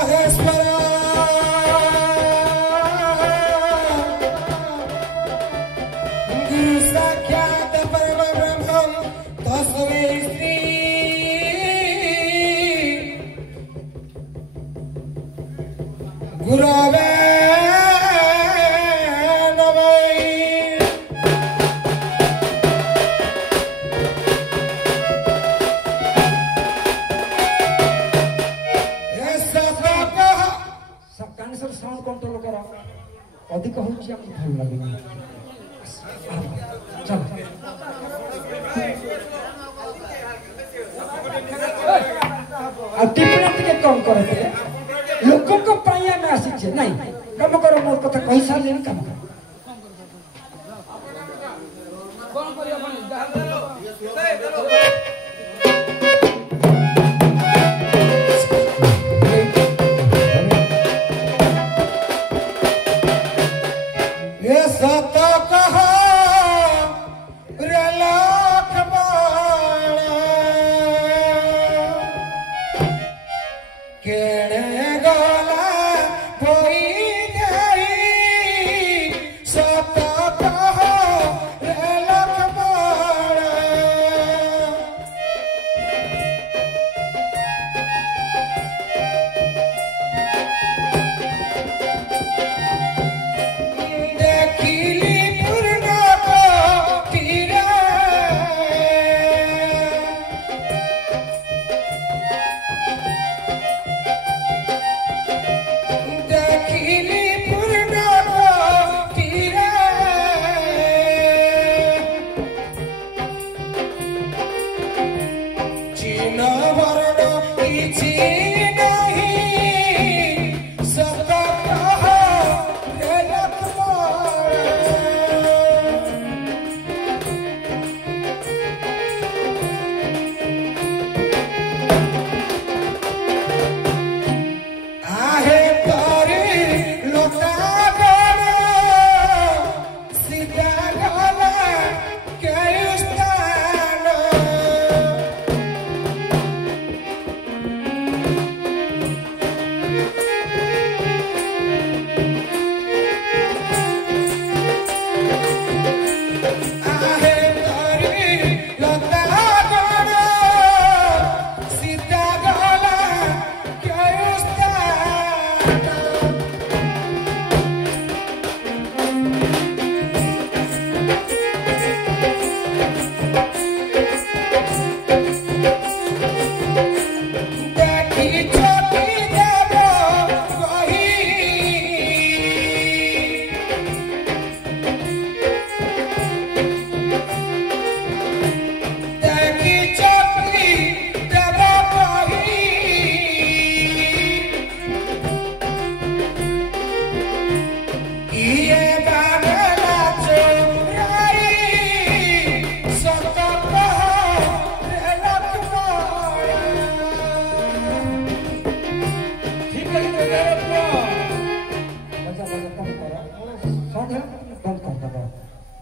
महेश्वरा गुरु साक्षात परम ब्रह्मं तस्मै श्री गुरवे साउंड कंट्रोल करा अधिक होची हम भल लगे चल आ टिप्पणी के कम करते लोक को पाइया में आसी छे नहीं काम करो मोर कथा कहि साले काम कर कोन करियो बने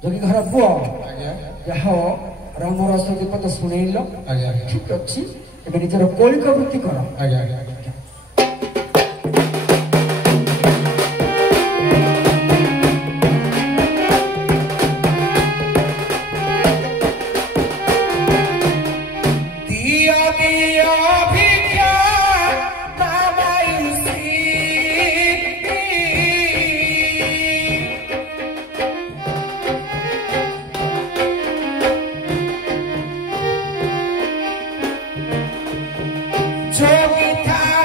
जोगी घर पुओ जाहो राम रस दीपत सुनेइलो ठीक अछि एबे निजर कौलिक वृत्ति करो आज्ञा आज्ञा Jogi tha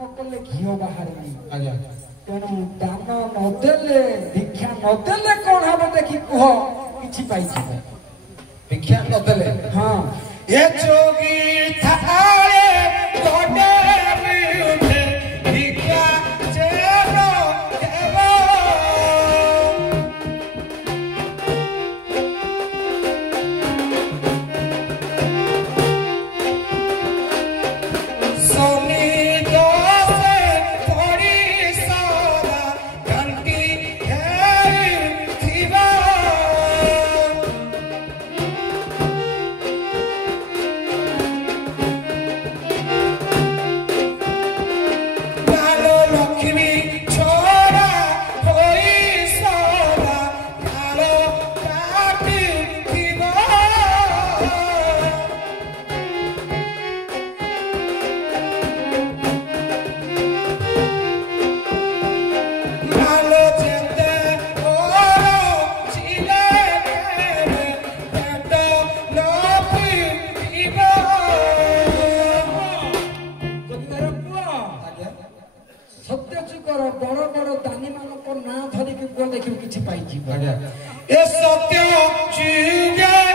न कले घी बाहरनी तेणु दान नदेले भिक्षा नदेले कौन हम देखी कह कि भिक्षा नदेले हाँ ये जोगी थाले गोडे उठे भिक्षा जेनो देवो सोनी दोसे थोड़ी सारा घंटी है थीवा बड़ बड़ दानी मान ना धरिक पुआ देख कि ए सत्य जुगे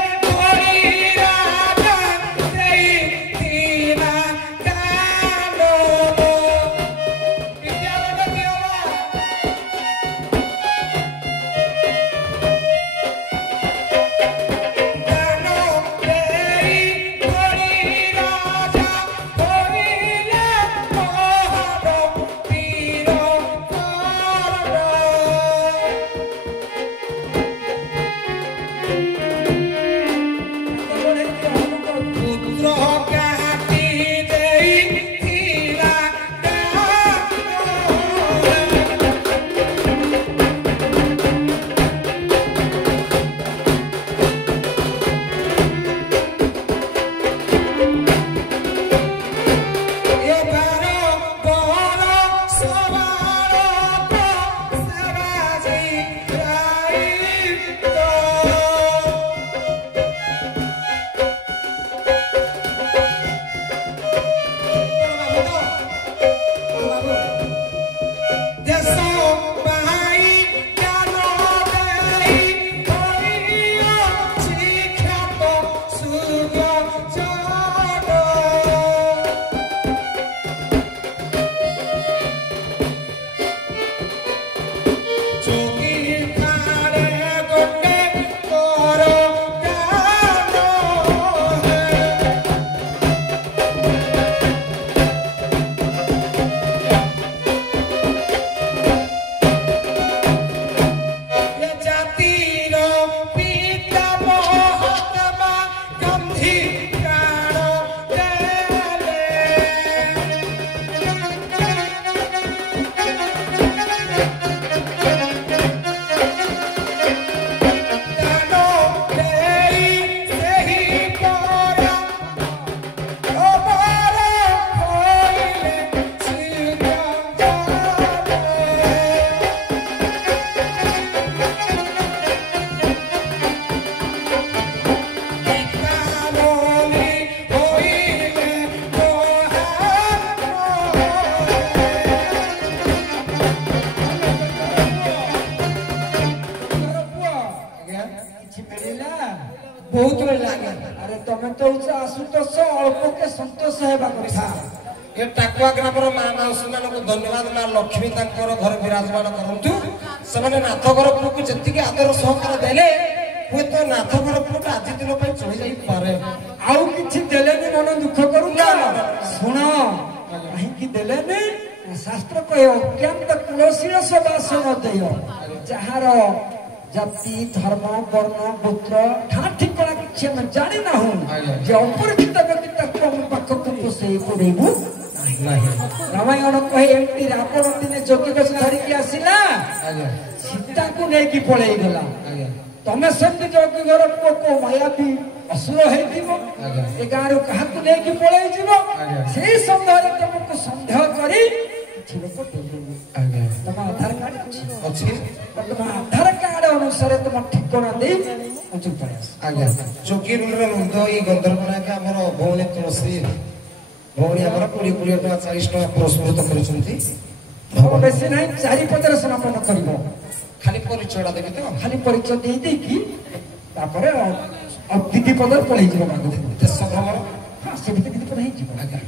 बहुत बेल लगे अरे तुम तो आसुतोष अल्प के संतोष हेबा कथा ये टाकुआ ग्राम माँ माउसी मान को धन्यवाद माँ लक्ष्मी घर विराजमान करतु से नाथघर पुओ को जी आदर सहकार देले हुए तो नाथघर पुओ आज दिन चली जापे आउ कि देलेनी मन दुख करू शुण कहीं देलेनी शास्त्र कहे अत्यंत तुलसीर सदासन देय जार जाति धर्म वर्ण गोत्र ठाँ ठिकना कि जानी ना जे अपरिचित व्यक्ति पाखक पोषे पड़ेबू रामायण कहे एमती रावण दिने यज्ञ धरिकी आसला सीता को लेकिन पलि गला तमें सेमती यज्ञ घर पुओ को मायावी असुर हो गाँव क्या लेकिन पलि से सन्देह तुमको सन्देह कर तुम आधार कार्ड अच्छी तुम आधार कार्ड अनुसार तुम ठिकना दे आज्ञा चौकी मुंड ये गंधर्व नायक आम भौणी तुलसी ଭଉଣୀ ଆମର 20 ଟଙ୍କା 40 ଟଙ୍କା ପୁରସ୍କୃତ କରିଛନ୍ତି। ବେଶୀ ନାହିଁ 4 ସମାପନ କରିବ। ଖାଲି ପରିଚୟଟା ଦେବି ତ? ଖାଲି ପରିଚୟ ଦେଇକି ତାପରେ ଦିଦି ପଦରେ ପଳେଇଯିବ ଦେଶ ଭ୍ରମଣ। ହଁ ସେମିତି ଦିଦି ପଦ ହେଇଯିବ। ଆଜ୍ଞା।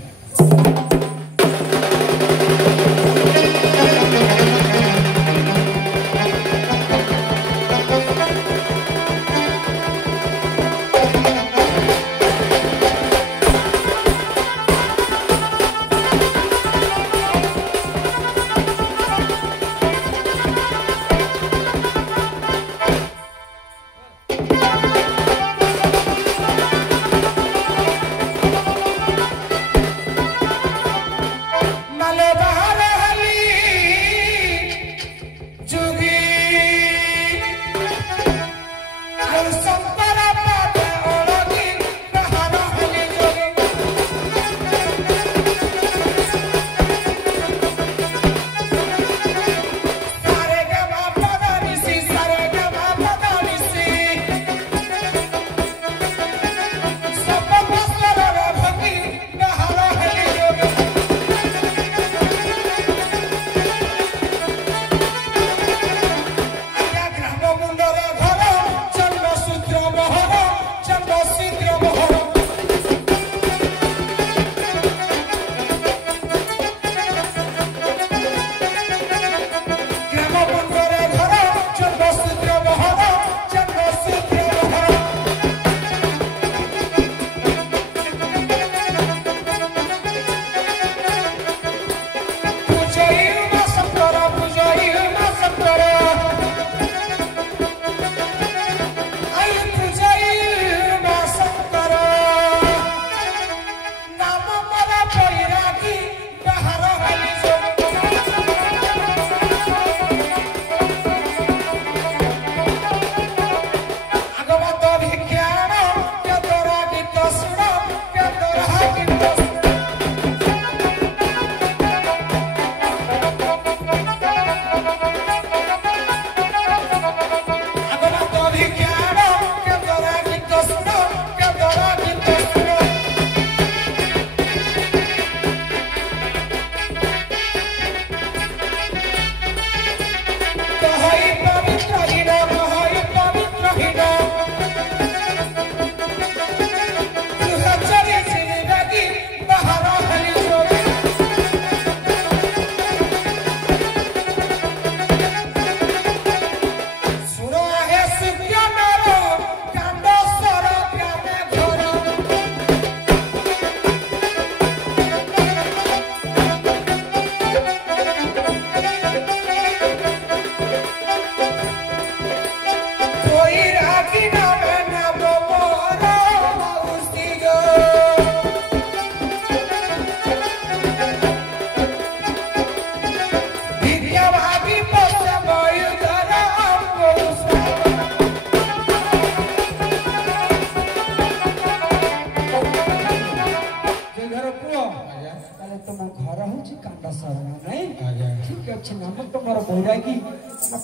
ବୈରାଗୀ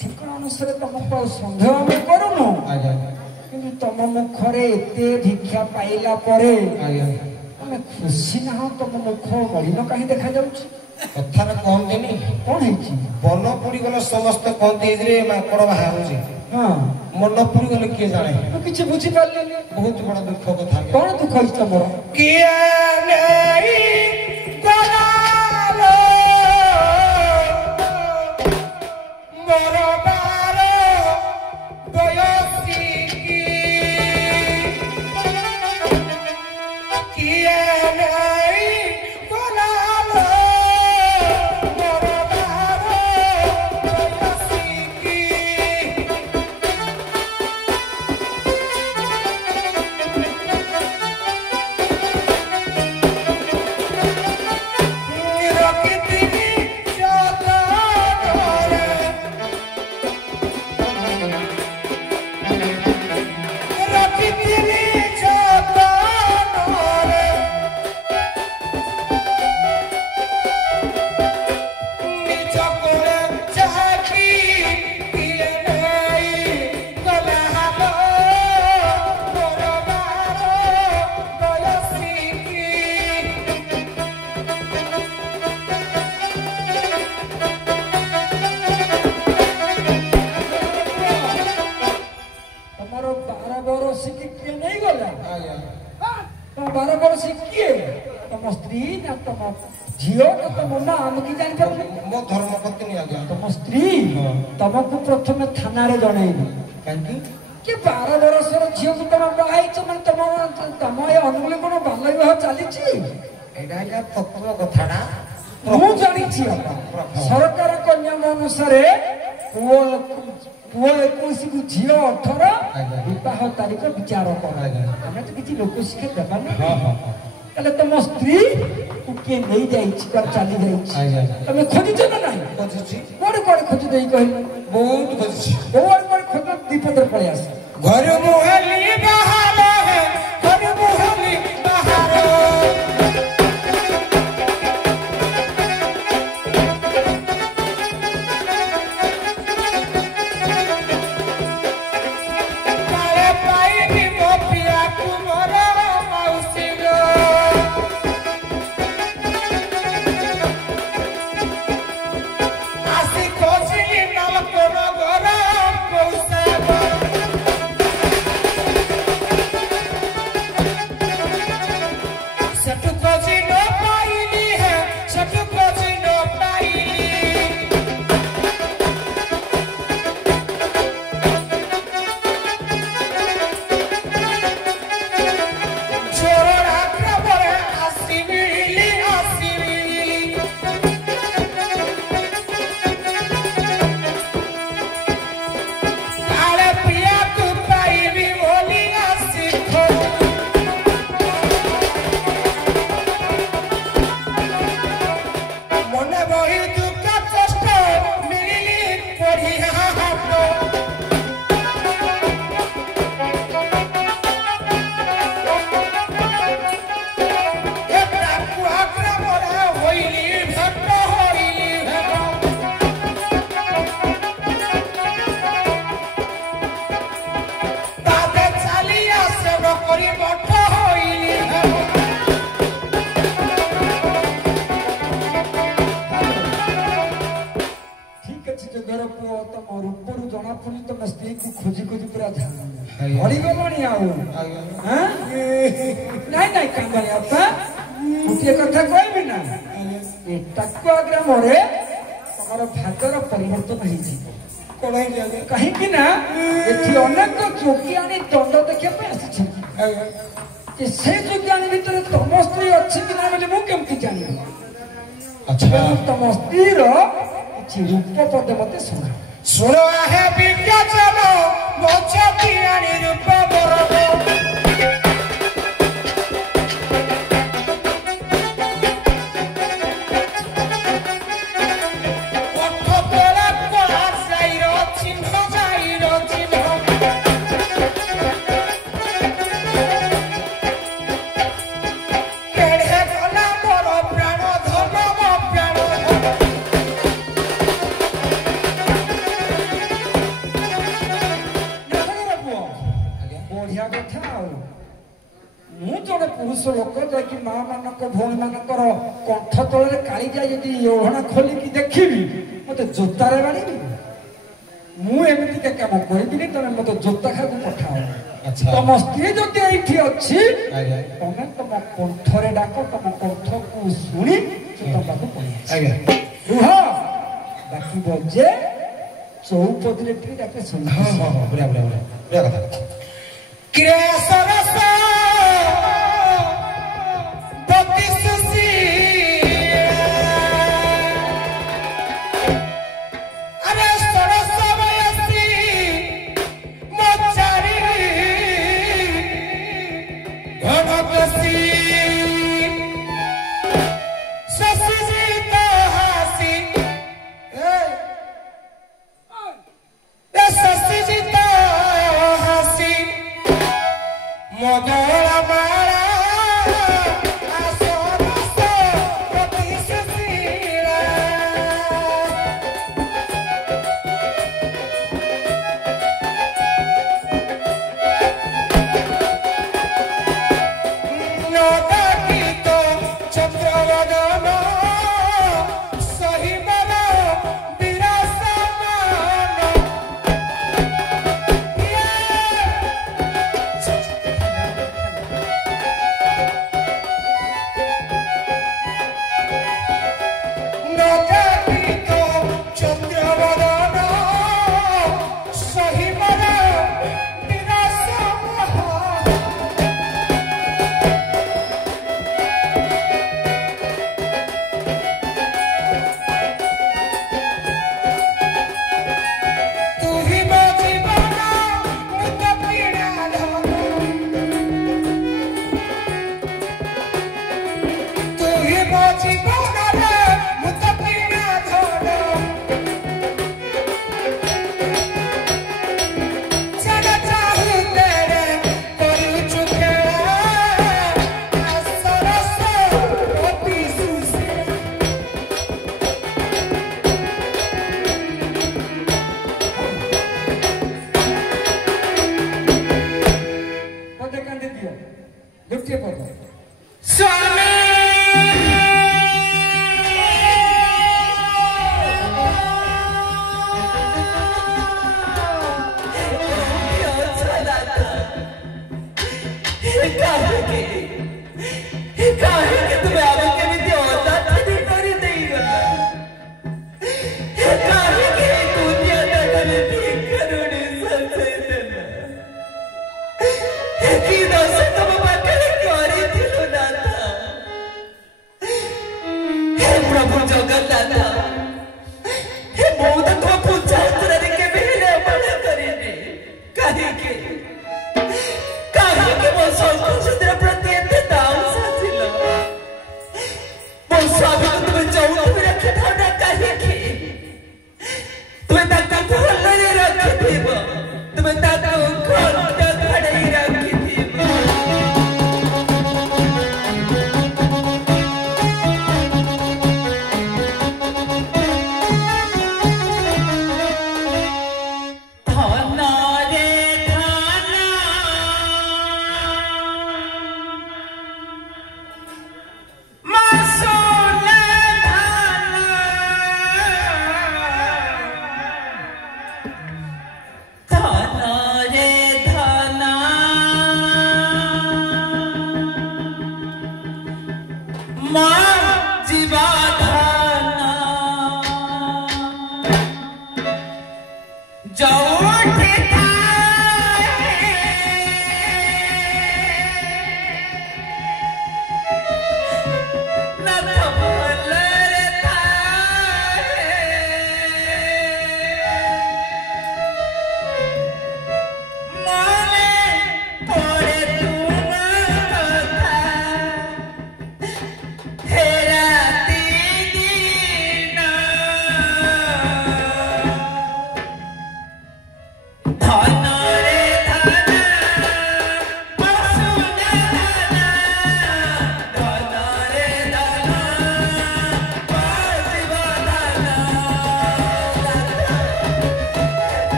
ଠିକଣା ଅନୁସାରେ ତମକୁ ଆଉ ସନ୍ଦେହ ଆମେ କରୁନୁ। କିନ୍ତୁ ତମ ମୁଖରେ ଏତେ ଭିକ୍ଷା ପାଇଲା ପରେ ଆମେ ଖୁସି ନାହୁଁ। ତମ ମୁଖ ମଳିନ କାହିଁ ଦେଖାଯାଉଛି? କଥାରେ କହନ୍ତିନି କଣ ହେଇଛି? ବନ ପୋଡିଗଲେ ସମସ୍ତେ କହନ୍ତି ଯେ ମାଙ୍କଡ ବାହାରୁଛି। ହଁ ମନ ପୋଡିଗଲେ କିଏ ଜାଣେ? ମୁଁ କିଛି ବୁଝିପାରିଲିନି। ବହୁତ ବଡ ଦୁଃଖ କଥା। କଣ ଦୁଃଖ ହେଇଛି ତମର? କିଏ ନେଇ 12 ବର୍ଷ କିଏ ତମ ସ୍ତ୍ରୀ ନା ତମ ଝିଅ ନା ତମ ମା ଆମେ କି ଜାଣିପାରୁନି ମୋ ଧର୍ମପତ୍ନୀ ଆଜ୍ଞା ତମ ସ୍ତ୍ରୀ ତମକୁ ପ୍ରଥମେ ଥାନାରେ ଜଣେଇବି କାହିଁକି କି 12 ବର୍ଷର ଝିଅକୁ ତମ ବାହା ହେଇଛ ମାନେ ତମ ଏ ଅନୁଗୁଳି କଣ ବାଲ୍ୟ ବିବାହ ଚାଲିଛି ଏଇଟା ଆଜ୍ଞା ତତ୍ତ୍ୱ କଥାଟା ମୁଁ ଜାଣିଛି ସରକାରଙ୍କ ନିୟମ ଅନୁସାରେ ପୁଅ 21 କୁ ଝିଅ 18 ବିବାହ ତାରିଖ ବିଚାର କର ଆମେ ତ କିଛି ଲୋକ ଶିଖେ ଦେବାନି ତାହେଲେ ତମ ସ୍ତ୍ରୀ କିଏ ନେଇ ଯାଇଛି ଚାଲି ଯାଇଛି ତମେ ଖୋଜିଛ ନା ନାହିଁ ଖୋଜୁଛି କୁଆଡେ କୁଆଡେ ଖୋଜି ଦେଇ କହିଲ ବହୁତ ଖୋଜୁଛି କୁଆଡେ କୁଆଡେ ଖୋଜ ବିପଦରେ ପଳେଇ ଆସ ଘରୁ ମୁହଲି ବାହାର ଘରୁ ମୁହଲି ବାହାର खोजी खोजी पूरा हरिगलाणी नाई नाई कांदनी अपा गोटे कथा कहबी ना ए टाकुआ ग्राम रे तमर भागर परिवर्तन होई कहीं ना एठी अनेक जोगियानी दंड देखिया पे आसी जे से जोगियानी भीतर तम स्त्री अछि कि ना बोले मु केमति जानि अच्छा तम स्त्री रो किछि रूप पद मते सुना सुनो है विद्या चलो मोचा पियानी रूप बरबो पुरुष लोक जाकि माँ मानक भौणी मानकर कंठ तले काली जाए ओढ़ना खोलिकी देखी मत जोतारे बाड़ी मुझे कम करी तुम मत जोता खा पठाओ तुम स्त्री जदि ये अच्छी तुम तुम कंठरे डाक तुम कंठ को शुणी तुम पाक पड़े रुह बाकी बजे चौपदी डाके सुन मोगा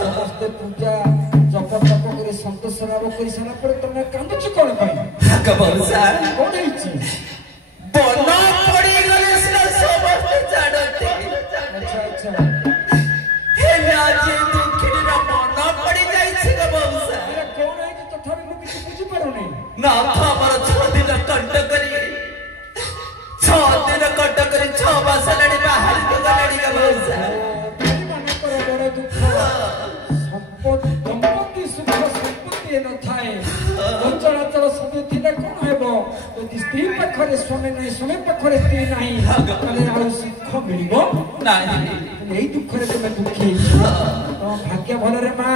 ସମସ୍ତେ ପୂଜା ଜପ ତପ କରି ସନ୍ତୋଷ ଲାଭ କରି ସାରିଲା ପରେ ତମେ କାନ୍ଦୁଛ କଣ ପାଇଁ? ମଉସା କଣ ହେଇଛି? ବନ ପଡ଼ିଗଲେ ସିନା ସମସ୍ତେ ଜାଣନ୍ତି। ଆଚ୍ଛା ଆଚ୍ଛା ହେଲେ ଆଜି ଦୁଃଖିନୀର ମନ ପଡ଼ିଯାଇଛି ଗ ମଉସା। ଆରେ କଣ ହେଇଛି ତଥାପି ମୁଁ କିଛି ବୁଝିପାରୁନି। ନାଥ ଆମର 6 ଦିନ କଣ୍ଟ କରି 6 ମାସ ହେଲାଣି ବାହାରକୁ ଗଲାଣି ଗ ମଉସା। ମାନଙ୍କର ବଡ଼ ଦୁଃଖ। ଦମ୍ପତି ସୁଖ ସମ୍ପତ୍ତି ନଥାଏ। ଅଞ୍ଚଳାଚଳ ସବୁ ଥିଲେ କଣ ହେବ? ଯଦି ସ୍ତ୍ରୀ ପାଖରେ ସ୍ୱାମୀ ନାହିଁ, ସ୍ୱାମୀ ପାଖରେ ସ୍ତ୍ରୀ ନାହିଁ, ତାହେଲେ ଆଉ ସୁଖ ମିଳିବ ନାହିଁ। ଏଇ ଦୁଃଖରେ ତମେ ଦୁଃଖୀ ହେଇଛ। ତମ ଭାଗ୍ୟ ଭଲରେ ମା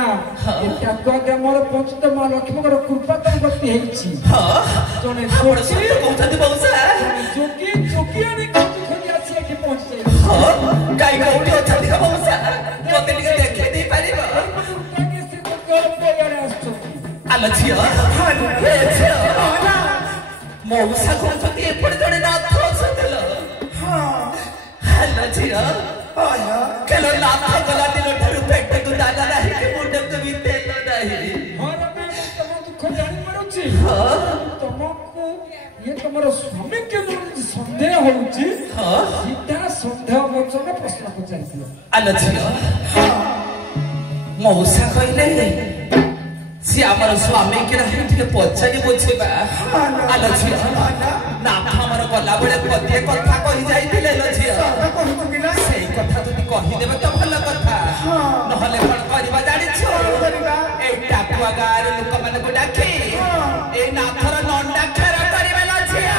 ଏ ଟାକୁଆ ଗ୍ରାମର ପଞ୍ଚିତ ମା ଲକ୍ଷ୍ମୀଙ୍କର କୃପା ତମ ପ୍ରତି ହେଇଛି। ଜଣେ କହୁଛନ୍ତି ମଉସା ଯୋଗୀ ଯୋଗିଆଣୀ ଖୋଜି ଖୋଜି ଆସି ଏଠି ପହଞ୍ଚି କାଇଁ କୋଉଠି ଅଛନ୍ତି ଗ ମଉସା? ମତେ ଟିକେ ଦେଖେଇ ଦେଇ ପାରିବ? ଆଲୋ ଝିଅ ମଉସା କହୁଛନ୍ତି ଏପଟେ ଜଣେ ନାଥ ଅଛନ୍ତି। ଆଲୋ ଝିଅ କେଲ ନାଥ ଗଲା ଦିନ ଠାରୁ ପେଟକୁ ଦାନା ନାହିଁ କି ମୁଣ୍ଡକୁ ବି ତେଲ ନାହିଁ। ତମ ଦୁଃଖ ଜାଣିପାରୁଛି। ତମକୁ ଇଏ ତମର ସ୍ୱାମୀ କେବଳ ସନ୍ଦେହ ହଉଛି ସିଧା ସନ୍ଦେହ ମୋଚନ ପ୍ରଶ୍ନ ପଚାରିଥିଲ। ଆଲୋ ଝିଅ ମଉସା କହିଲେ ସେ ଆମର ସ୍ୱାମୀ କି ନାହିଁ ଟିକେ ପଚାରି ବୁଝିବା। ଆଲୋ ଝିଅ ନାଥ ଆମର ଗଲାବେଳେ ଗୋଟିଏ କଥା କହି ଯାଇଥିଲେ ଲୋ ଝିଅ। ସେଇ କଥା ଯଦି କହିଦେବେ ତ ଭଲ କଥା, ନହେଲେ କଣ କରିବା ଜାଣିଛୁ? ଏଇ ଟାକୁଆ ଗାଁର ଲୋକମାନଙ୍କୁ ଡାକି ଏଇ ନାଥର ନଣ୍ଡାକ୍ଷର କରିବେ ଲୋ ଝିଅ।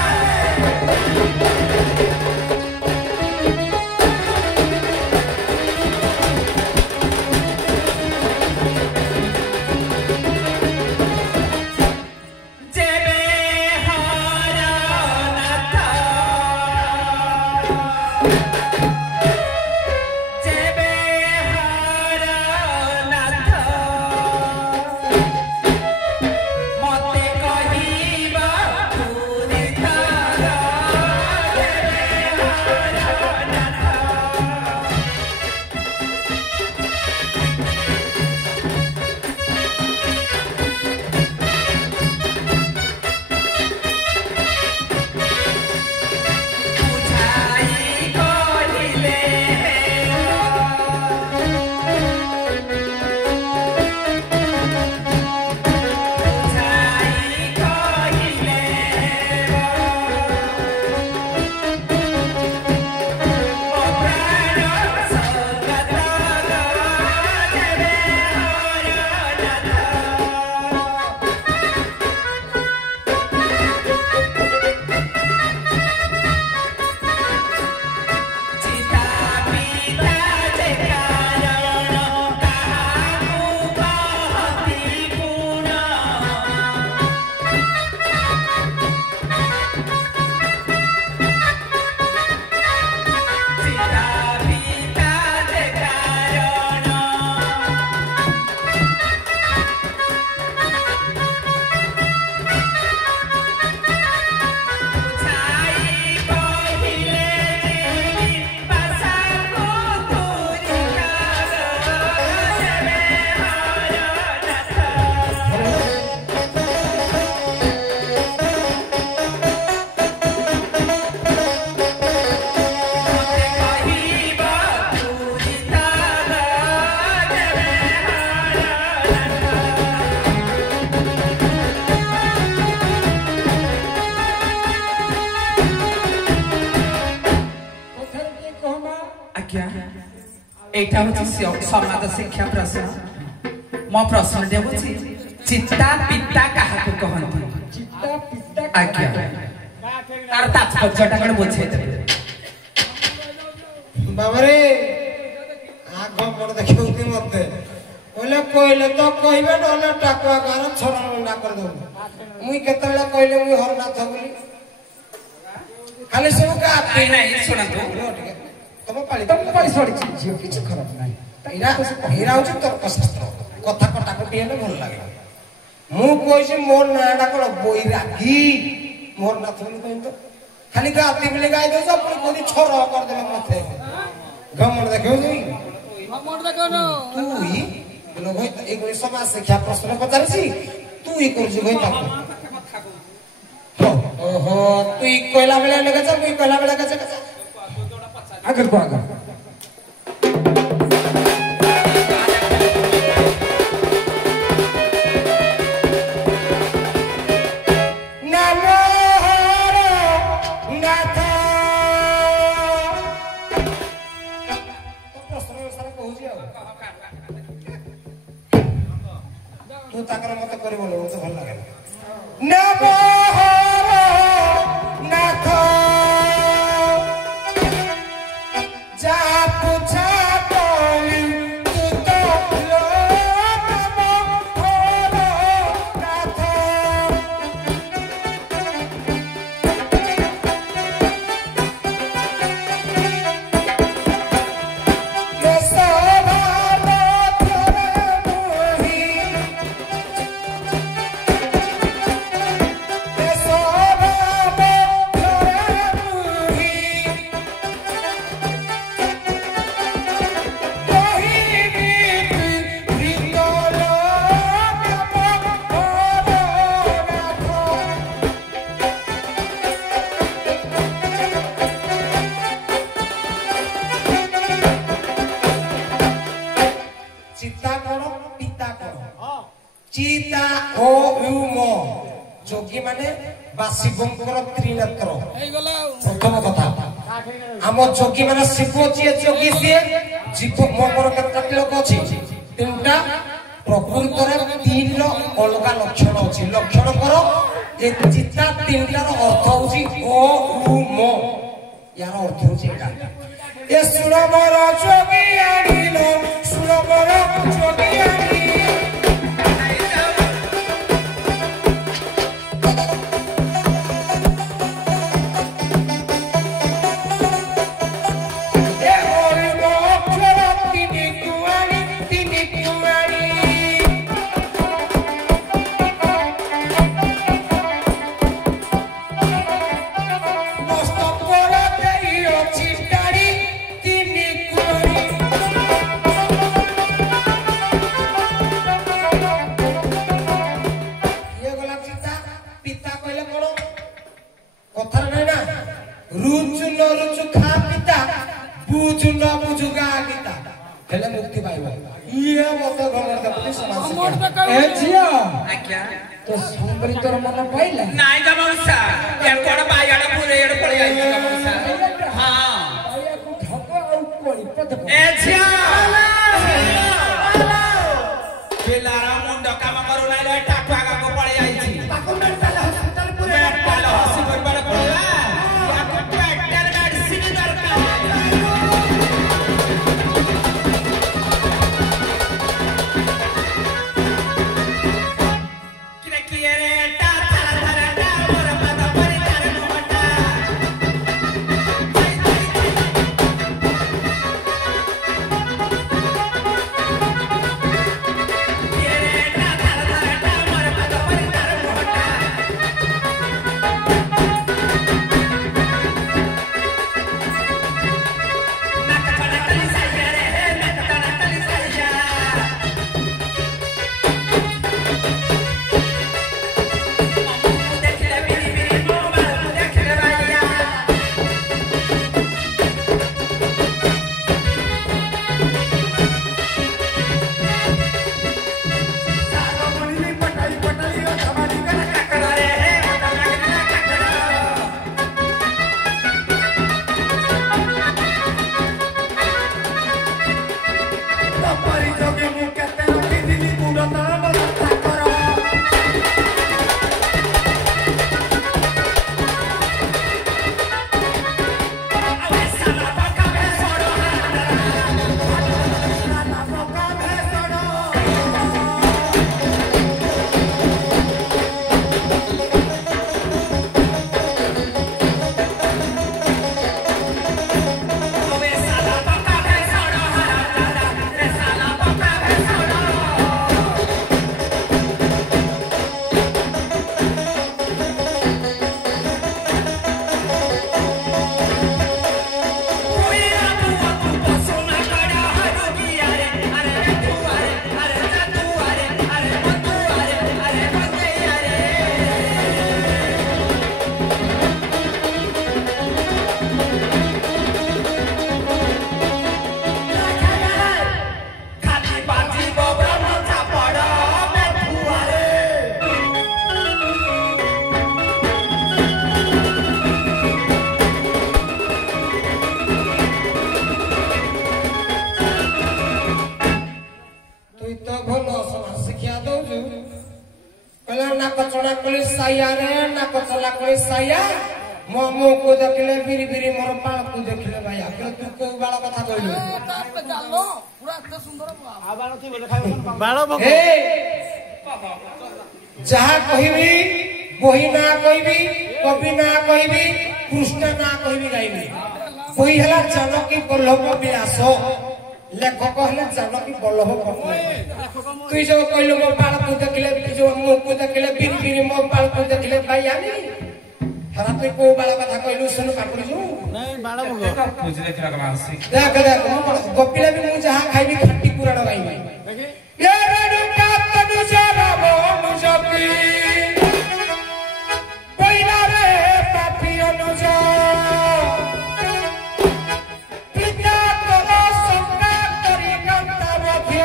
এইটা হচ্ছে সমাজ শিক্ষা প্রশ্ন। মো প্রশ্নটি হচ্ছে চিত্তা পিতা কাহাকে কহନ୍ତି? ଚିତା ପିତା আজ্ঞা তার তাৎপর্যটা কোন বুঝাই দেবে? ବାବାରେ ଆଗ ମୋର ଦେଖିବାକୁ ମତେ କହିଲେ ତ କହିବେ ନହେଲେ ଟାକୁଆ ଗାଁର ଛଣ ମୁଣ୍ଡା କରିଦେବୁ। ମୁଇଁ କେତେବେଳେ କହିଲେ ମୁଇଁ ହରନାଥ ବୋଲି ଖାଲି ସବୁ ନାଇଁ ନାଇଁ ଶୁଣନ୍ତୁ, ତମ ପାଳି ସରିଛି ଝିଅ କିଛି ଖରାପ ନାହିଁ। ଏଇଟା ହଉଛି ତର୍କଶାସ୍ତ୍ର। କଥା କଟାକଟି ହେଲେ ଭଲ ଲାଗେ। ମୁଁ କହୁଛି ମୋର ନାଁଟା କଣ ବୈରାଗୀ, ମୋର ନାଥ ବୋଲି କହିଲି ତ ଖାଲି ଗାତି ବୋଲି ଗାଇ ଦଉଛ ପୁଣି କହୁଛି ଛର କରିଦେବେ ମତେ। ଘମଣ୍ଡ ଦେଖେଉଛୁ लोग एक समाज शिक्षा प्रश्न पचारिसी तू ई करजु गई ताको ओहो तू ई कोइला बेला लगे जा तू कोइला बेला का जा आगे को आगे तू ताकर मत करी बोलो तो भल लागे नाथ जा पूछा बोली तू तो लो नाथ चीता ओ उमो जोगी माने बासिबंकर त्रिनेत्र प्रथम कथा हम जोगी माने शिव जी जोगी से जीव मोर केतट लोक अछि तीनटा प्रकृत रे तीन रो अलगा लक्षण अछि लक्षण करो ए चिता तीनटार अर्थ होछि ओ उमो यार अर्थ होछि का ए सुरमर जोगी आनिलो सुरमर जोगी आनी रुचु न रुचु खा पिता बुझु न बुझु गा गीता हेले मुक्ति पाइबो ये मत गमर त पुलिस समाज ए जिया आज्ञा तो संबरी तोर मन पाइला नाइ गमौसा के कोड बायाड पुरे एड पड़े आई गमौसा हां आया को ठको औ कोड़ी पद ए जिया के लारा मुंड काम करू नाइ रे टाका को पड़े आई छी ताको मेंटल हॉस्पिटल पुरे मेंटल हॉस्पिटल पड़े पड़ला समाज शिक्षा दौजु कहला ना कचड़ा कली साया रे ना कचला कली साया मो मो को देखले बिरी बिरी मोर पाल को देखले भाई आपन तू को बाला कथा कहलु चालो पूरा एते सुंदर आ बालो थी बोले खाइबो बालो भगो ए जहा कहिबी बही ना कहिबी कवि ना कहिबी कृष्ण ना कहिबी गाइबी कोई हला जानकी बल्लभ व्यास लेखक हले जानकी बल्लभ पट्टनायक तू जो कहलु मो पाल को देखले जो मो को देखले बिरी बिरी मो पाल को देखले भाई आनी हराते को बाला कथा कहलु सुन पापुरी जो नहीं बालो भगो मुझे देख रहा मासी देख देख गोपिला भी मु जहा खाइबी खट्टी पुराण गाइबी देखी ये रेडू का तनु जरा मुजकी पहिला रे पापी अनुज पिता तोरा संगा करी गंता मध्य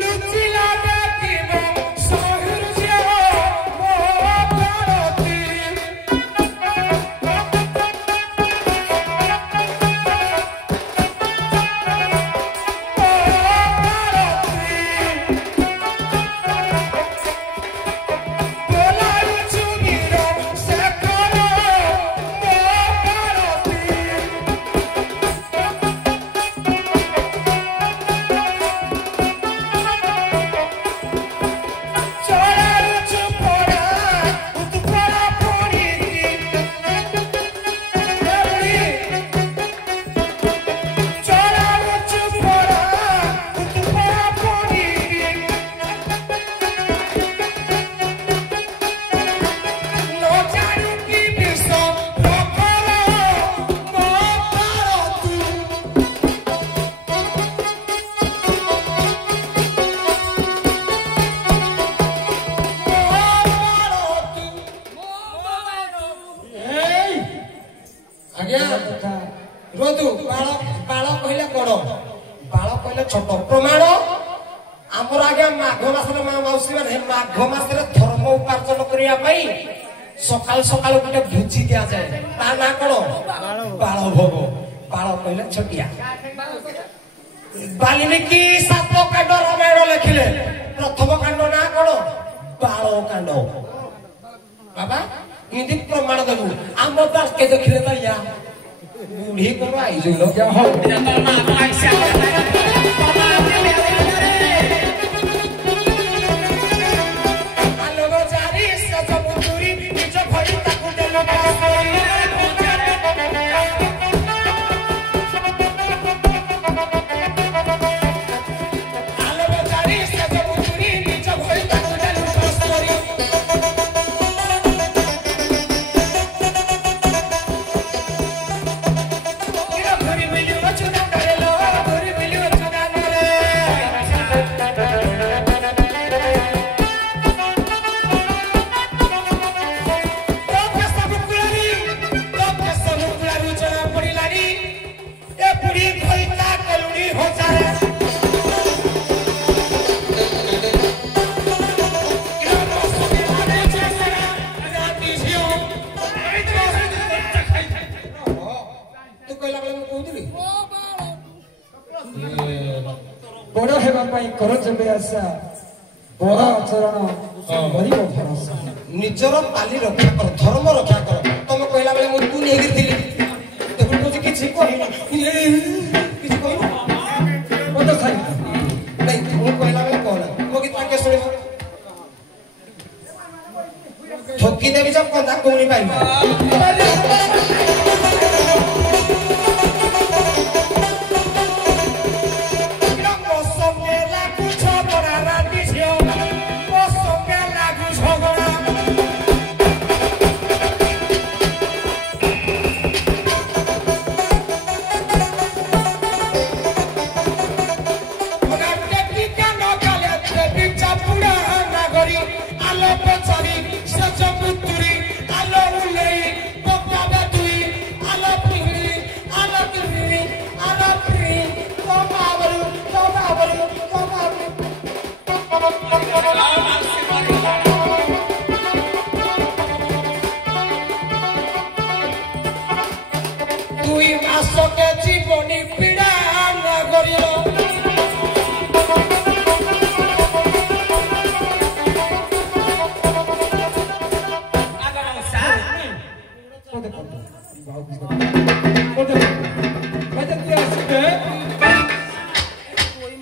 लुचिला देखिबो सोहिर जे मो पारती रोधु बाल बाल कहले कौन बाल कहले छोट प्रमाण आमर आज्ञा माघ मासर माँ मौसी मैंने माघ मासर धर्म उपार्जन करने सकाल सकाल गोटे भोजी दि जाए ता ना कौन बाल भोग बाल कहले छटिया वाल्मीकि 7 कांड रामायण लिखिले प्रथम कांड ना कौन बाल कांड बाबा इदी प्रमाण देबु आम दास के देखिले भैया बूढ़ी को आई जो लोग क्या हो आलो जारी से जब दूरी निज भरी ताकू देलो आलो जारी से जब दूरी निज भरी ताकू देलो बड़ हेबाई कर जब आशा बड़ आचरण गरीब भरोसा निजर पाली रक्षा कर धर्म रक्षा कर तुम कहला बेले मुझे नहीं गिरथिली देखु तुझे किछि कहिना किछि कहिना मत साई नहीं मु कहला बेले कहला मो गीत के सुनिबो ठोकी देबी जब कंधा कोनी पाइबा জীবনী